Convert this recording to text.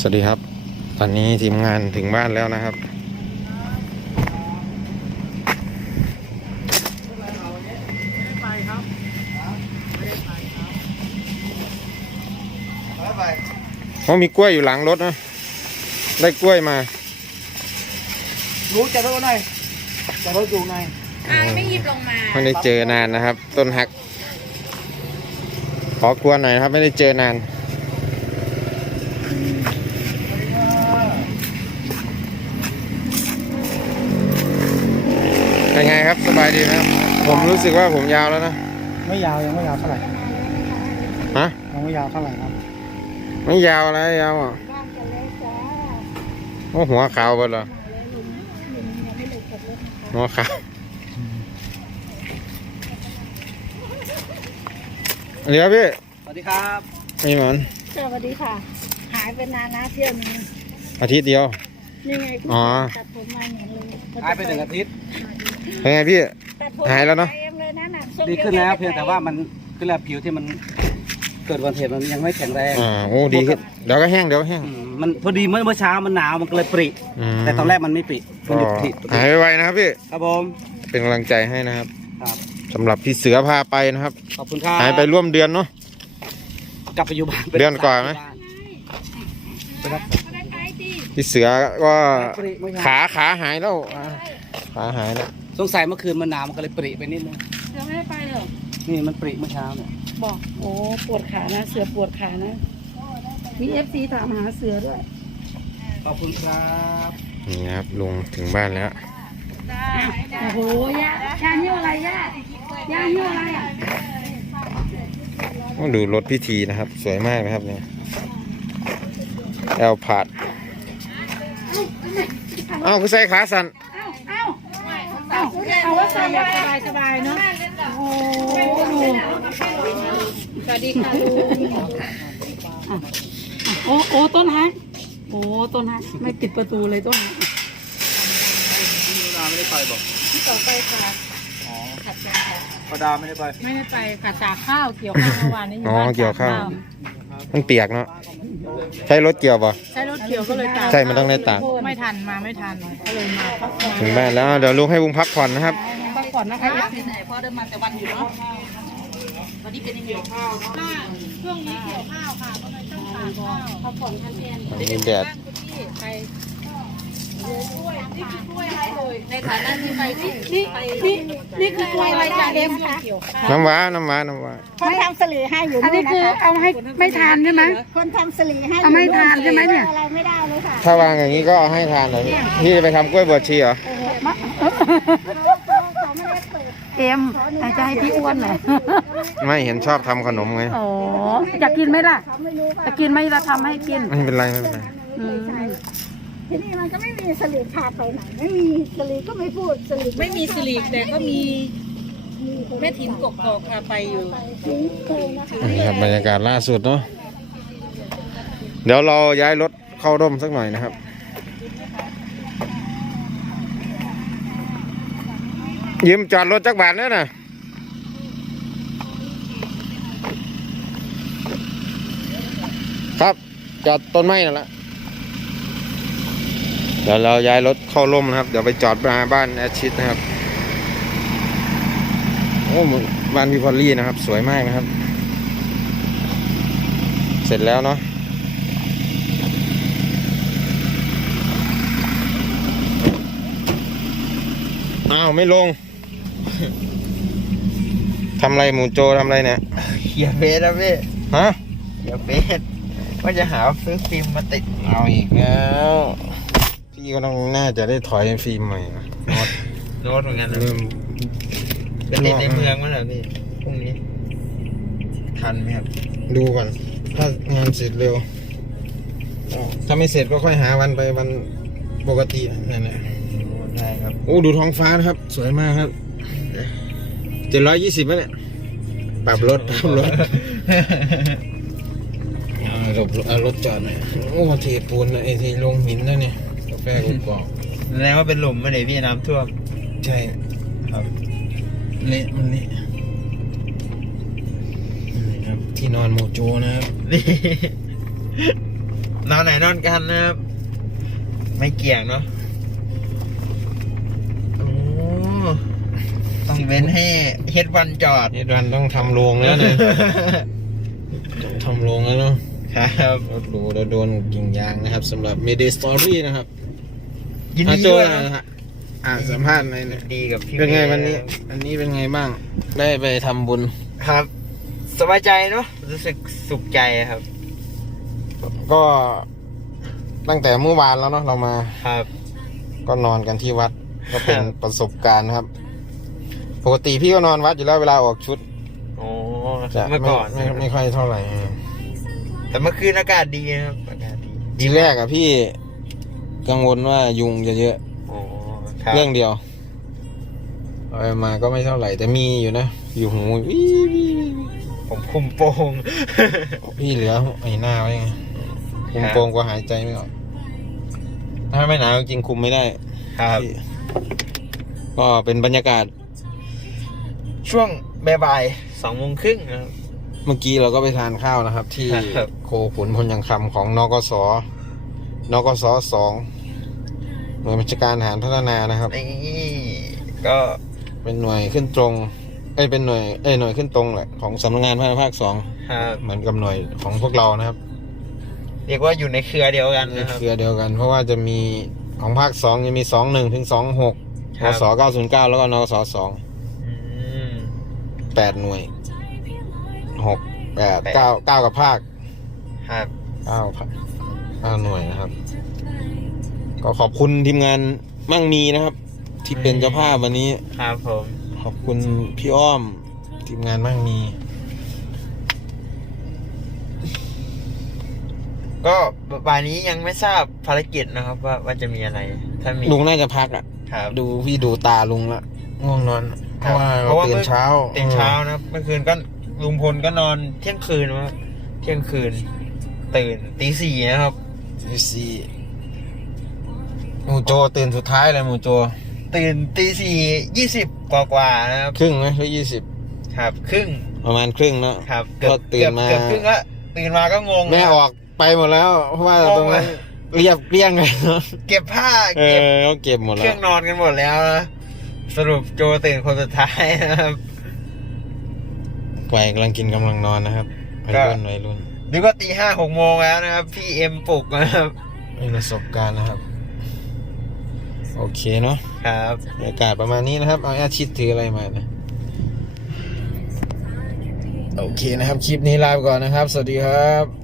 สวัสดีครับ ตอนนี้ทีมงานถึงบ้านแล้วนะครับเขามีกล้วยอยู่หลังรถนะ ได้กล้วยมา รู้จะรถหน่อยจะรถอยู่ไหนอ้าวไม่หยิบลงมาไม่ได้เจอนานนะครับ ต้นฮัก ขอกวนหน่อยนะครับ ไม่ได้เจอนานเป็นไงครับ สบาย ดีไหมครับผมรู้สึกว่าผมยาวแล้วนะ ไม่ยาวยังไม่ยาวเท่าไหร่ฮะยังไม่ยาวเท่าไหร่ครับ ไม่ยาวอะไรยาวอะโอ้หัวขาวไปเหรอหัวขาวเดี๋ยวพี่ สวัสดีครับนี่เหมือนสวัสดีค่ะ หายไปนานนะเที่ยวนี้อาทิตย์เดียว นี่ไงคุณอ๋อตัดผมมาเหมือนเลยหายไปหนึ่งอาทิตย์ เป็นไงพี่ ตัดผมหายแล้วเนอะเองเลยนะน่ะทรงดีขึ้นแล้วเพียงแต่ว่ามันขึ้นแล้วผิวที่มันเกิดวันเหตุมันยังไม่แข็งแรงอ่าโอ้ดีขึ้นเดี๋ยวก็แห้งเดี๋ยวก็แห้งอืมมันพอดีเมื่อเมื่อเช้ามันหนาวมันก็เลยปริ มแต่ตอนแรกมันไม่ปริมันหยุดผลิก็หายไวๆนะครับพี่ครับผมเป็นกำลังใจให้นะครับครับสำหรับพี่เสือพาไปนะครับ ขอบคุณครับหายไปร่วมเดือนเนาะ กลับไปอยู่บ้านเดือนกว่าไหม ไปรับก็ได้ไปดิพี่เสือก็ปริเมื่อเช้าขาขาหายแล้วอ่าขาหายแล้ว สงสัยเมื่อคืนมันหนาวมันก็เลยปริไปนิดนึงเสือไม่ได้ไปเหรอนี่มันปริเมื่อเช้าเนี่ยบอกโอ้ปวดขานะเสือปวดขานะ มีเอฟซีถามหาเสือด้วย ขอบคุณครับนี่นะครับลุงถึงบ้านแล้ว โอ้โหย่าย่าหิ้วอะไรย่าย่าหิ้วอะไรอะต้องดูรถพิธีนะครับ สวยมากนะครับเนี่ยแอลพาด เอ้าคือใส่ขาสั่น เอ้าเอ้าเอ้าเอาว่า สบายสบายเนาะโอ้โหดูสวัสดีค่ะลุงโอ้โอ้ต้นฮักโอ้ต้นฮักไม่ปิดประตูเลยต้นฮักดาไม่ได้ไปบอกต่อไปค่ะอ๋อขัดกันค่ะปดาไม่ได้ไป ไม่ได้ไปค่ะตากข้าวเกี่ยวข้าวเมื่อวานนี้อยู่อ๋อบ้านเกี่ยวข้าวตมันเปียกเนาะใช้รถเกี่ยวป่ะใช้รถเกี่ยวก็เลยตากใช่มันต้องได้ตากไม่ทันมาไม่ทันก็เลยมาพักผ่อนถึงบ้านแล้วเดี๋ยวลุงให้ลุงพักผ่อนนะครับพั กผ่อนนะคะที่ไหนพ่อเดินมาแต่วันอยู่เนาะวันนี้เป็นยังไงข้าวช่วงนี้เกี่ยวข้าวค่ะก็เลยต้องตากข้าวพักผ่อนทันเทียนมีแดดคุณพี่ไปในฐานะที่ไปที่นี่นี่นี่คือกล้วยอะไรจากเอ็มคะน้ำว้าน้ำว้าน้ำว้าคนทำสลีให้อยู่อันนี้คือเอาให้ไม่ทานใช่ไหมคนทำสลีให้เอาไม่ทานใช่ไหมเนี่ยอะไรไม่ได้เลยค่ะถ้าวางอย่างนี้ก็เอาให้ทานเลยพี่จะไปทำกล้วยบวชชีเหรอเขาไม่ได้ เปิดเอ็มอาจจะให้พี่อ้วนหน่อยไม่เห็นชอบทำขนมไงอ๋ออยากกินไหมล่ะจะกินไหมเราทำให้กิน ไม่เป็นไรไม่เป็นไรอืม ที่นี่มันก็ไม่มีสลีพาไปไหน ไม่มีสลีก็ไม่พูดสลีไม่มีสิริแต่ก็มีแม่ถิ่นกกอกค่ะไปอยู่เคยนะคะนี่ครับบรรยากาศล่าสุดเนาะเดี๋ยวเราย้ายรถเข้าร่มสักหน่อยนะครับ ยืมจอดรถจักบาทเนี่ยนะครับจอดต้นไม้นั่นแหละเดี๋ยวเราย้ายรถเข้าร่มนะครับ เดี๋ยวไปจอดมาบ้านแอชิดนะครับ โอ้บ้านพี่พอลลี่นะครับ สวยมากนะครับ เสร็จแล้วเนาะอ้าว ไม่ลง ทำไรหมูโจทำไรเนี่ยเขียนเฟซนะพี่ฮะเขียนเฟซว่าจะหาซื้อฟิล์มมาติดเอาอีกแล้ว พี่ก็ต้องน่าจะได้ถอยฟิล์มใหม่นะโน้ตเหมือนกันนะเริ่มจะติดในเมืองมั้งเหรอพี่พรุ่งนี้ ทันไหมครับ ดูก่อน ถ้างานเสร็จเร็ว ถ้าไม่เสร็จก็ค่อยหาวันไปวันปกตินั่นแหละได้ครับ โอ้ดูท้องฟ้านะครับ สวยมากครับ เจ็ดร้อยยี่สิบเนี่ยปรับรถปรับรถเอารถเอารถจอดหน่อยโอ้เทปูนนะไอ้ที่ลงหินนะเนี่ยกาแฟกรอบแสดงว่าเป็นหลุมมาเลยพี่น้ำท่วมๆใช่ครับเละมันเละนี่ครับ ที่นอนโมโจนะครับนี่นอนไหนนอนกันนะครับ ไม่เกี่ยงเนาะโอ้ ต้องเว้นให้เฮ็ดวันจอด นี่รันต้องทำโรงแล้วเนี่ย ต้องทำโรงแล้วเนาะครับ รถหรูเราโดนกิ่งยางนะครับสำหรับ Mayday Story นะครับยินอาดีโจด้วยนะนะฮะอ่านสัมภาษณ์ในอยเนี่ยดีกับพี่เป็นไงมย์วันนี้ อันนี้เป็นไงบ้าง ได้ไปทำบุญ ครับ สบายใจเนาะรู้สึกสุขใจครับ ก็ตั้งแต่เมื่อวานแล้วเนาะเรามา ครับ ก็นอนกันที่วัด ก็เป็นครับประสบการณ์นะครับ ปกติพี่ก็นอนวัดอยู่แล้วเวลาออกชุดโอ้จะเมื่อไม่ก่อนไม่ไม่ค่อยเท่าไหร่แต่เมื่อคืนอากาศดีนะครับอากาศดีทีแรกอะพี่กังวลว่ายุงจะเยอะโอ้ครับเรื่องเดียวเอาไปมาก็ไม่เท่าไหร่แต่มีอยู่นะอยู่หูวิววิววิว ผมคุมโปง พี่เหลือไอ้หน้าไว้ไงคุมครับโปงก็หายใจไม่ออกถ้าไม่หนาวจริงคุมไม่ได้ครับ พี่ก็เป็นบรรยากาศ ช่วงบ่ายๆสองโมงครึ่งนะครับ เมื่อกี้เราก็ไปทานข้าวนะครับ ที่ครับ โคขุนพลยังคำของนกสนกสสองหน่วยบัญชาการทหารพัฒนานะครับ นี่ก็เป็นหน่วยขึ้นตรงเอ้ยเป็นหน่วยเอ้ยหน่วยขึ้นตรงแหละของสำนักงานพัฒนาภาคสองครับเหมือนกับหน่วยของพวกเรานะครับเรียกว่าอยู่ในเครือเดียวกันในนะครับเครือเดียวกัน เพราะว่าจะมีของภาคสองจะมีสองหนึ่งถึงสองหกครันบ สเก้าศูนย์เก้าแล้วก็นสสองอืม แปดหน่วยหกแปดแปดเก้าเก้ากับภาคครับเก้าภาคเก้าหน่วยนะครับ ก็ขอบคุณทีมงานมั่งมีนะครับ ที่เป็นเจ้าภาพวันนี้ ครับผม ขอบคุณพี่อ้อม ทีมงานมั่งมี ก็บ่ายนี้ยังไม่ทราบภารกิจนะครับ ว่าว่าจะมีอะไร ถ้ามีลุงน่าจะพักอะ ครับ ดูพี่ดูตาลุงละง่วงนอน เพครับราะว่าเพเราราะว่าตื่นเมื่อเช้าตื่นเช้านะครับเมื่อคืนก็ลุงพลก็นอนเที่ยงคืนมาเที่ยงคืน ตื่นตีสี่นะครับดูสิหมูโจตื่นสุดท้ายเลยหมูโจ ตื่นตีสี่ยี่สิบกว่ากว่าๆนะครับครึ่งไหมหรือยี่สิบครับ ครึ่งประมาณครึ่งเนอะครับก็เกือบตื่เกืนอบมาเกือบครึ่งละตื่นมาก็งงแม่ออกไปหมดแล้วเพราะว่าตรงนั้นเรียบเรียงเลยเนอะเก็บผ้าเอเก็บอเขาเก็บหมดเคแล้รื่วองนอนกันหมดแล้วนะ สรุปโจตื่นคนสุดท้ายนะครับ ไกวกำลังกินกำลังนอนนะครับวัยก็รุ่นวัยรุ่นนึกว่าตีห้าหกโมงแล้วนะครับ พี่เอ็มปลุกนะครับ มีประสบการณ์นะครับ โอเคเนาะครับบรรยากาศประมาณนี้นะครับ เอาอาชิตถืออะไรมานะ โอเคนะครับ คลิปนี้ลาไปก่อนนะครับ สวัสดีครับ